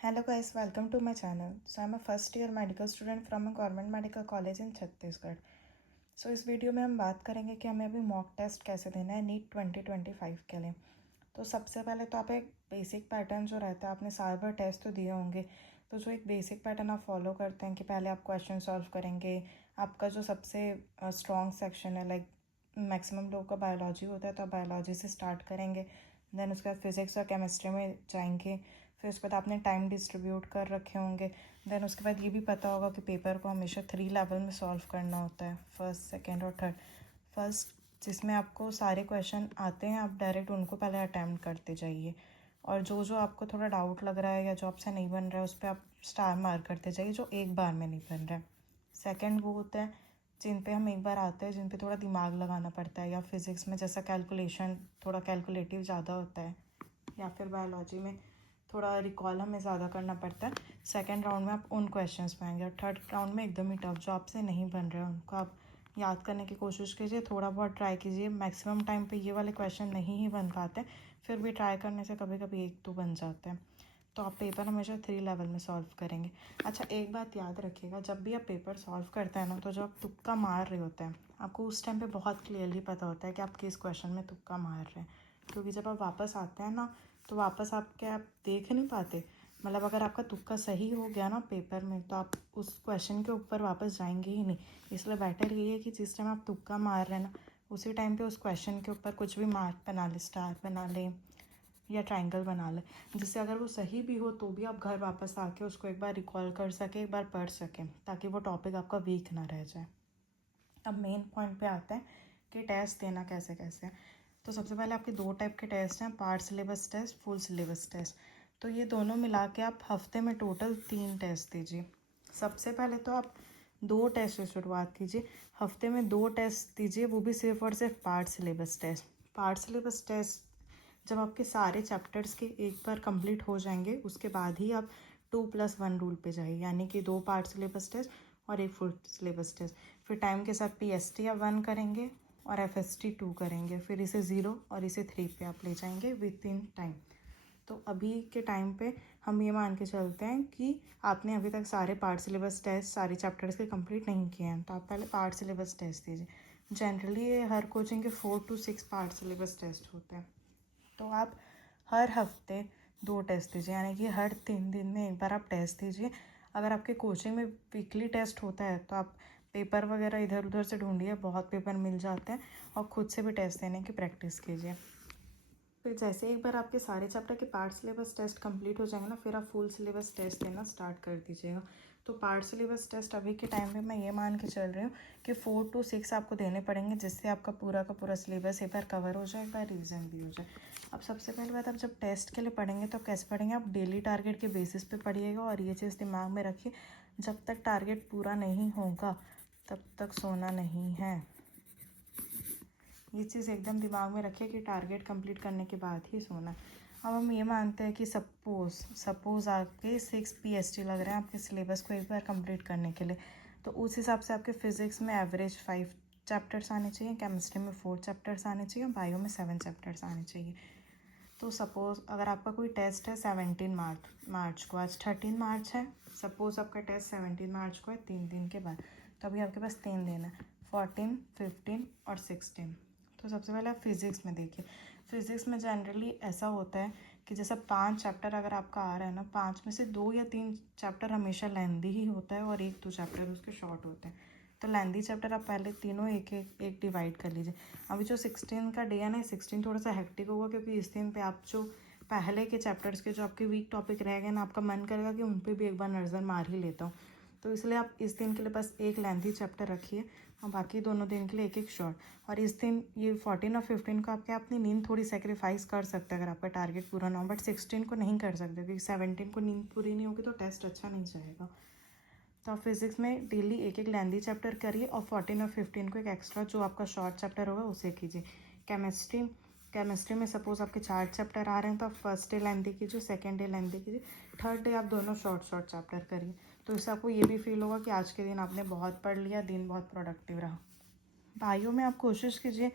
Hello guys, welcome to my channel. So I'm a first year medical student from a government medical college in Chhattisgarh. So इस video में हम बात करेंगे कि हमें अभी मॉक टेस्ट कैसे देना है नीट 2025 के लिए. तो सबसे पहले तो आप एक बेसिक पैटर्न जो रहता है, आपने साल भर टेस्ट तो दिए होंगे, तो जो एक बेसिक पैटर्न आप फॉलो करते हैं कि पहले आप क्वेश्चन सॉल्व करेंगे. आपका जो सबसे स्ट्रॉन्ग सेक्शन है, लाइक मैक्सिमम लोगों का बायोलॉजी होता है, तो आप बायोलॉजी से स्टार्ट करेंगे. देन उसके बाद फिज़िक्स और केमिस्ट्री में जाएंगे. फिर उसके बाद आपने टाइम डिस्ट्रीब्यूट कर रखे होंगे. देन उसके बाद ये भी पता होगा कि पेपर को हमेशा 3 लेवल में सॉल्व करना होता है, फर्स्ट, सेकेंड और थर्ड. फर्स्ट जिसमें आपको सारे क्वेश्चन आते हैं, आप डायरेक्ट उनको पहले अटैम्प्ट करते जाइए. और जो जो आपको थोड़ा डाउट लग रहा है या जो आपसे नहीं बन रहा है, उस पर आप स्टार मार्क करते जाइए जो एक बार में नहीं बन रहा है. सेकेंड वो होता है जिन पे हम एक बार आते हैं, जिन पे थोड़ा दिमाग लगाना पड़ता है, या फिज़िक्स में जैसा कैलकुलेशन थोड़ा कैलकुलेटिव ज़्यादा होता है, या फिर बायोलॉजी में थोड़ा रिकॉल हमें ज़्यादा करना पड़ता है. सेकेंड राउंड में आप उन क्वेश्चंस पे आएंगे. और थर्ड राउंड में एकदम ही टफ, जो आपसे नहीं बन रहे हैं उनको आप याद करने की कोशिश कीजिए, थोड़ा बहुत ट्राई कीजिए. मैक्सिमम टाइम पे ये वाले क्वेश्चन नहीं ही बन पाते, फिर भी ट्राई करने से कभी कभी एक तो बन जाते हैं. तो आप पेपर हमेशा 3 लेवल में सॉल्व करेंगे. अच्छा, एक बात याद रखिएगा, जब भी आप पेपर सॉल्व करते हैं ना, तो जब आप तुक्का मार रहे होते हैं, आपको उस टाइम पे बहुत क्लियरली पता होता है कि आप किस क्वेश्चन में तुक्का मार रहे हैं. क्योंकि जब आप वापस आते हैं ना, तो वापस आप देख नहीं पाते. मतलब अगर आपका तुक्का सही हो गया ना पेपर में, तो आप उस क्वेश्चन के ऊपर वापस जाएंगे ही नहीं. इसलिए बेटर ये है कि जिस टाइम आप तुक्का मार रहे हैं ना, उसी टाइम पे उस क्वेश्चन के ऊपर कुछ भी मार्क बना ले, स्टार बना ले या ट्रायंगल बना ले, जिससे अगर वो सही भी हो तो भी आप घर वापस आके उसको एक बार रिकॉल कर सकें, एक बार पढ़ सकें, ताकि वो टॉपिक आपका वीक ना रह जाए. अब मेन पॉइंट पे आते हैं कि टेस्ट देना कैसे कैसे. तो सबसे पहले आपके 2 टाइप के टेस्ट हैं, part syllabus test, full syllabus test. तो ये दोनों मिला के आप हफ्ते में टोटल 3 टेस्ट दीजिए. सबसे पहले तो आप 2 टेस्ट से शुरुआत कीजिए. हफ्ते में 2 टेस्ट दीजिए, वो भी सिर्फ और सिर्फ part syllabus test. Part syllabus test जब आपके सारे चैप्टर्स के एक बार कंप्लीट हो जाएंगे, उसके बाद ही आप 2+1 रूल पे जाइए, यानी कि 2 पार्ट सिलेबस टेस्ट और एक फुल सिलेबस टेस्ट. फिर टाइम के साथ PST आप 1 करेंगे और FST 2 करेंगे. फिर इसे 0 और इसे 3 पे आप ले जाएंगे विद इन टाइम. तो अभी के टाइम पे हम ये मान के चलते हैं कि आपने अभी तक सारे पार्ट सिलेबस टेस्ट सारे चैप्टर्स के कंप्लीट नहीं किए हैं, तो आप पहले पार्ट सिलेबस टेस्ट दीजिए. जनरली ये हर कोचिंग के 4 to 6 पार्ट सिलेबस टेस्ट होते हैं. तो आप हर हफ्ते 2 टेस्ट दीजिए, यानी कि हर 3 दिन में एक बार आप टेस्ट दीजिए. अगर आपके कोचिंग में वीकली टेस्ट होता है, तो आप पेपर वगैरह इधर उधर से ढूंढिए, बहुत पेपर मिल जाते हैं, और ख़ुद से भी टेस्ट देने की प्रैक्टिस कीजिए. फिर जैसे एक बार आपके सारे चैप्टर के पार्ट सिलेबस टेस्ट कंप्लीट हो जाएंगे ना, फिर आप फुल सिलेबस टेस्ट देना स्टार्ट कर दीजिएगा. तो पार्ट सिलेबस टेस्ट अभी के टाइम पे मैं ये मान के चल रही हूँ कि 4 to 6 आपको देने पड़ेंगे, जिससे आपका पूरा का पूरा सिलेबस एक बार कवर हो जाए, एक बार रिविजन भी हो जाए. अब सबसे पहले बात, आप जब टेस्ट के लिए पढ़ेंगे तो कैसे पढ़ेंगे, आप डेली टारगेट के बेसिस पे पढ़िएगा. और ये चीज़ दिमाग में रखिए, जब तक टारगेट पूरा नहीं होगा तब तक सोना नहीं है. ये चीज़ एकदम दिमाग में रखिए कि टारगेट कंप्लीट करने के बाद ही सोना. अब हम ये मानते हैं कि सपोज़ आपके 6 PST लग रहे हैं आपके सिलेबस को एक बार कंप्लीट करने के लिए. तो उस हिसाब से आपके फिज़िक्स में एवरेज 5 चैप्टर्स आने चाहिए, केमिस्ट्री में 4 चैप्टर्स आने चाहिए, बायो में 7 चैप्टर्स आने चाहिए. तो सपोज़ अगर आपका कोई टेस्ट है 17 मार्च को, आज 13 मार्च है, सपोज़ आपका टेस्ट 17 मार्च को है, 3 दिन के बाद, तो अभी आपके पास 3 दिन है, 14, 15 और 16. तो सबसे पहले आप फिज़िक्स में देखिए. फिज़िक्स में जनरली ऐसा होता है कि जैसा 5 चैप्टर अगर आपका आ रहा है ना, 5 में से 2 या 3 चैप्टर हमेशा लेंदी ही होता है और 1-2 चैप्टर उसके शॉर्ट होते हैं. तो लेंदी चैप्टर आप पहले तीनों एक डिवाइड कर लीजिए. अभी जो 16 का डे है ना, 16 थोड़ा सा हेक्टिक होगा, क्योंकि इस दिन पे आप जो पहले के चैप्टर्स के जो आपके वीक टॉपिक रह गए ना, आपका मन करेगा कि उन पर भी एक बार नज़र मार ही लेता हूँ. तो इसलिए आप इस दिन के लिए बस एक लेंथी चैप्टर रखिए और बाकी दोनों दिन के लिए एक एक शॉर्ट. और इस दिन ये 14 और 15 को आपके अपनी नींद थोड़ी सेक्रीफाइस कर सकते हैं अगर आपका टारगेट पूरा ना हो, बट 16 को नहीं कर सकते, क्योंकि 17 को नींद पूरी नहीं होगी तो टेस्ट अच्छा नहीं जाएगा. तो आप फिज़िक्स में डेली एक एक लेंथी चैप्टर करिए, और 14 और 15 को एक एक्स्ट्रा जो आपका शॉर्ट चैप्टर होगा उसे कीजिए. केमिस्ट्री में सपोज़ आपके 4 चैप्टर आ रहे हैं, तो आप फर्स्ट डे लेंथी कीजिए, सेकेंड डे लेंथी कीजिए, थर्ड डे आप दोनों शॉर्ट चैप्टर करिए. तो इससे आपको ये भी फील होगा कि आज के दिन आपने बहुत पढ़ लिया, दिन बहुत प्रोडक्टिव रहा. बायो में आप कोशिश कीजिए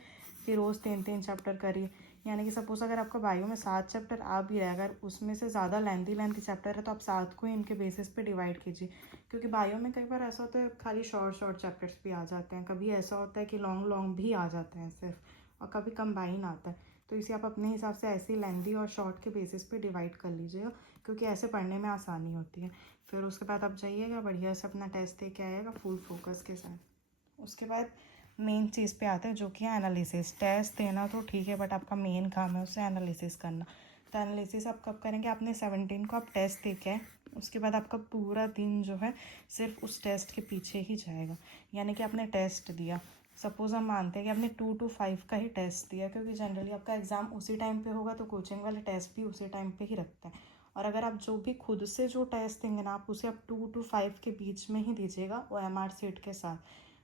कि रोज़ 3-3 चैप्टर करिए, यानी कि सपोज़ अगर आपका बायो में 7 चैप्टर आ भी रहा है, अगर उसमें से ज़्यादा लेंथी चैप्टर है तो आप 7 को इनके बेसिस पे डिवाइड कीजिए, क्योंकि बायो में कई बार ऐसा होता है खाली शॉर्ट चैप्टर्स भी आ जाते हैं, कभी ऐसा होता है कि लॉन्ग भी आ जाते हैं सिर्फ, और कभी कंबाइन आता है। तो इसे आप अपने हिसाब से ऐसे लेंथी और शॉर्ट के बेसिस पे डिवाइड कर लीजिएगा, क्योंकि ऐसे पढ़ने में आसानी होती है। फिर उसके बाद आप जाइएगा बढ़िया से अपना टेस्ट दे के आइएगा फुल फोकस के साथ। उसके बाद मेन चीज़ पे आते हैं जो कि है एनालिसिस। टेस्ट देना तो ठीक है, बट आपका मेन काम है उससे एनालिसिस करना। तो एनालिसिस आप कब करेंगे? आपने 17 को आप टेस्ट दे के आए, उसके बाद आपका पूरा दिन जो है सिर्फ उस टेस्ट के पीछे ही जाएगा। यानी कि आपने टेस्ट दिया, सपोज़ हम मानते हैं कि आपने 2 to 5 का ही टेस्ट दिया, क्योंकि जनरली आपका एग्ज़ाम उसी टाइम पे होगा, तो कोचिंग वाले टेस्ट भी उसी टाइम पे ही रखते हैं। और अगर आप जो भी खुद से जो टेस्ट देंगे ना, आप उसे आप 2 to 5 के बीच में ही दीजिएगा, वो MR सीट के साथ।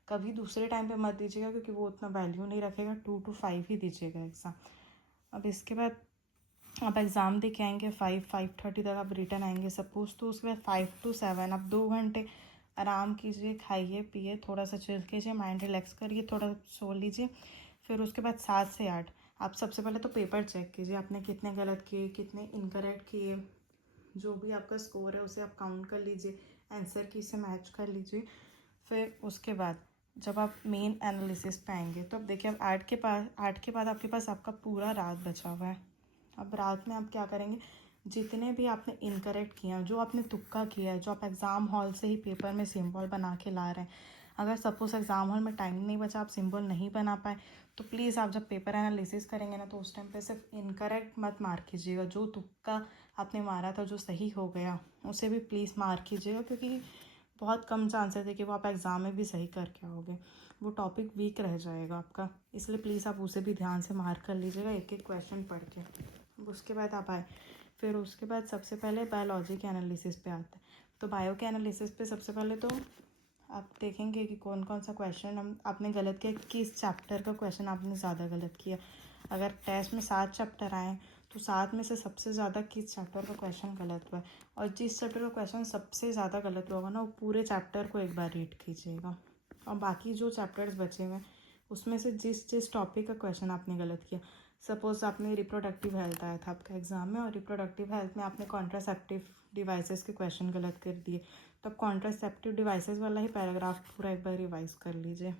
कभी दूसरे टाइम पे मत दीजिएगा, क्योंकि वो उतना वैल्यू नहीं रखेगा। 2 to 5 ही दीजिएगा एग्ज़ाम। अब इसके बाद आप एग्ज़ाम दे के आएंगे 5-5:30 तक आप रिटर्न आएंगे सपोज़, तो उसके बाद 5 to 7 आप 2 घंटे आराम कीजिए, खाइए पिए, थोड़ा सा चिल कीजिए, माइंड रिलैक्स करिए, थोड़ा सो लीजिए। फिर उसके बाद 7 से 8 आप सबसे पहले तो पेपर चेक कीजिए, आपने कितने गलत किए, कितने इनकरेक्ट किए। जो भी आपका स्कोर है उसे आप काउंट कर लीजिए, आंसर की से मैच कर लीजिए। फिर उसके बाद जब आप मेन एनालिसिस पे आएंगे तो अब देखिए, अब 8 के बाद आपके पास आपका पूरा रात बचा हुआ है। अब रात में आप क्या करेंगे? जितने भी आपने इनकरेक्ट किया, जो आपने तुक्का किया है, जो आप एग्ज़ाम हॉल से ही पेपर में सिंबल बना के ला रहे हैं, अगर सपोज़ एग्ज़ाम हॉल में टाइम नहीं बचा, आप सिंबल नहीं बना पाए, तो प्लीज़ आप जब पेपर एनालिसिस करेंगे ना, तो उस टाइम पे सिर्फ इनकरेक्ट मत मार्क कीजिएगा। जो तुक्का आपने मारा था, जो सही हो गया, उसे भी प्लीज़ मार्क कीजिएगा, क्योंकि बहुत कम चांसेस है कि वो आप एग्ज़ाम में भी सही करके आओगे। वो टॉपिक वीक रह जाएगा आपका, इसलिए प्लीज़ आप उसे भी ध्यान से मार्क कर लीजिएगा एक एक क्वेश्चन पढ़ के। उसके बाद आप आए, फिर उसके बाद सबसे पहले बायोलॉजी के एनालिसिस पे आते हैं। तो बायो के एनालिसिस पे सबसे पहले तो आप देखेंगे कि कौन कौन सा क्वेश्चन आपने गलत किया, किस चैप्टर का क्वेश्चन आपने ज़्यादा गलत किया। अगर टेस्ट में 7 चैप्टर आए तो 7 में से सबसे ज़्यादा किस चैप्टर का क्वेश्चन गलत हुआ है, और जिस चैप्टर का क्वेश्चन सबसे ज़्यादा गलत हुआ होगा ना, वो पूरे चैप्टर को एक बार रीड कीजिएगा। और बाकी जो चैप्टर्स बचे हुए हैं उसमें से जिस जिस टॉपिक का क्वेश्चन आपने गलत किया, सपोज़ आपने रिप्रोडक्टिव हेल्थ आया था आपका एग्ज़ाम में, और रिप्रोडक्टिव हेल्थ में आपने कॉन्ट्रासेप्टिव डिवाइसेस के क्वेश्चन गलत कर दिए, तो आप कॉन्ट्रासेप्टिव डिवाइसेस वाला ही पैराग्राफ पूरा एक बार रिवाइज कर लीजिए।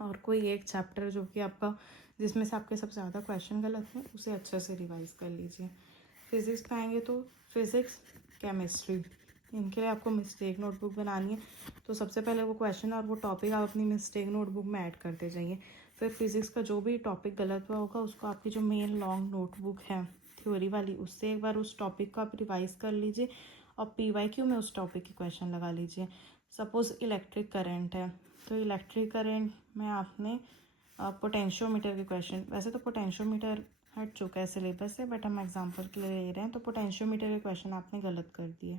और कोई एक चैप्टर जो कि आपका जिसमें से आपके सबसे ज़्यादा क्वेश्चन गलत हैं, उसे अच्छे से रिवाइज कर लीजिए। फिज़िक्स पे आएंगे तो फिज़िक्स, केमिस्ट्री, इनके लिए आपको मिस्टेक नोटबुक बनानी है। तो सबसे पहले वो क्वेश्चन और वो टॉपिक आप अपनी मिस्टेक नोटबुक में ऐड करते जाइए। फिर फिज़िक्स का जो भी टॉपिक गलत हुआ होगा, उसको आपकी जो मेन लॉन्ग नोटबुक है थ्योरी वाली, उससे एक बार उस टॉपिक को आप रिवाइज़ कर लीजिए, और PYQ में उस टॉपिक के क्वेश्चन लगा लीजिए। सपोज़ इलेक्ट्रिक करंट है, तो इलेक्ट्रिक करंट में आपने पोटेंशियोमीटर के क्वेश्चन, वैसे तो पोटेंशियोमीटर हट चुका है सिलेबस से, बट हम एग्जांपल के लिए ले रहे हैं, तो पोटेंशियोमीटर के क्वेश्चन आपने गलत कर दिए।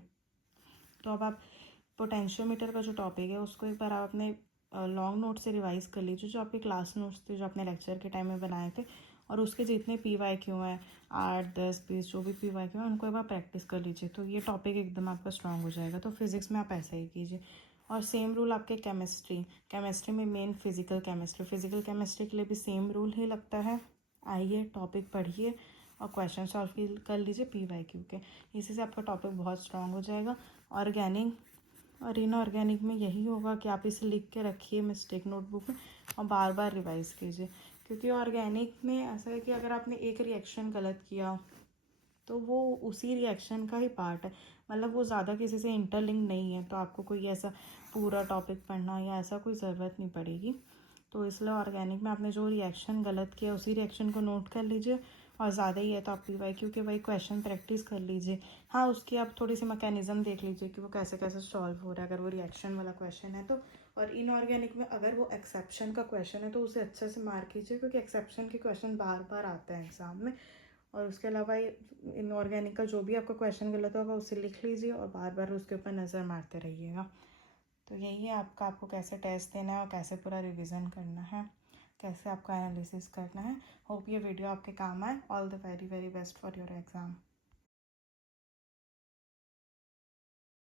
तो अब आप पोटेंशियोमीटर का जो टॉपिक है उसको एक बार आप अपने लॉन्ग नोट से रिवाइज़ कर लीजिए, जो आपके क्लास नोट्स थे जो आपने लेक्चर के टाइम में बनाए थे, और उसके जितने PYQ हैं 8, 10, 20 जो भी PYQ हैं, उनको एक बार प्रैक्टिस कर लीजिए, तो ये टॉपिक एकदम आपका स्ट्रांग हो जाएगा। तो फिज़िक्स में आप ऐसा ही कीजिए। और सेम रूल आपके केमिस्ट्री में मेन फिज़िकल केमिस्ट्री के लिए भी सेम रूल ही लगता है। आइए टॉपिक पढ़िए और क्वेश्चन सॉल्व कर लीजिए PYQ के, इसी से आपका टॉपिक बहुत स्ट्रांग हो जाएगा। ऑर्गेनिक और इनऑर्गेनिक में यही होगा कि आप इसे लिख के रखिए मिस्टेक नोटबुक में, और बार बार रिवाइज़ कीजिए, क्योंकि ऑर्गेनिक में ऐसा है कि अगर आपने एक रिएक्शन गलत किया तो वो उसी रिएक्शन का ही पार्ट है, मतलब वो ज़्यादा किसी से इंटरलिंक नहीं है, तो आपको कोई ऐसा पूरा टॉपिक पढ़ना या ऐसा कोई ज़रूरत नहीं पड़ेगी। तो इसलिए ऑर्गेनिक में आपने जो रिएक्शन गलत किया उसी रिएक्शन को नोट कर लीजिए, और ज़्यादा ही है तो आप PYQ के वही क्वेश्चन प्रैक्टिस कर लीजिए। हाँ, उसकी आप थोड़ी सी मैकेनिज़्म देख लीजिए कि वो कैसे कैसे सॉल्व हो रहा है, अगर वो रिएक्शन वाला क्वेश्चन है तो। और इनऑर्गेनिक में अगर वो एक्सेप्शन का क्वेश्चन है तो उसे अच्छे से मार्क कीजिए, क्योंकि एक्सेप्शन के क्वेश्चन बार बार आते हैं एग्ज़ाम में। और उसके अलावा इनऑर्गेनिक का जो भी आपका क्वेश्चन गलत होगा उसे लिख लीजिए, और बार बार उसके ऊपर नज़र मारते रहिएगा। तो यही है आपको कैसे टेस्ट देना है और कैसे पूरा रिवीजन करना है, कैसे आपका एनालिसिस करना है। होप ये वीडियो आपके काम आए। All the very very best for your exam.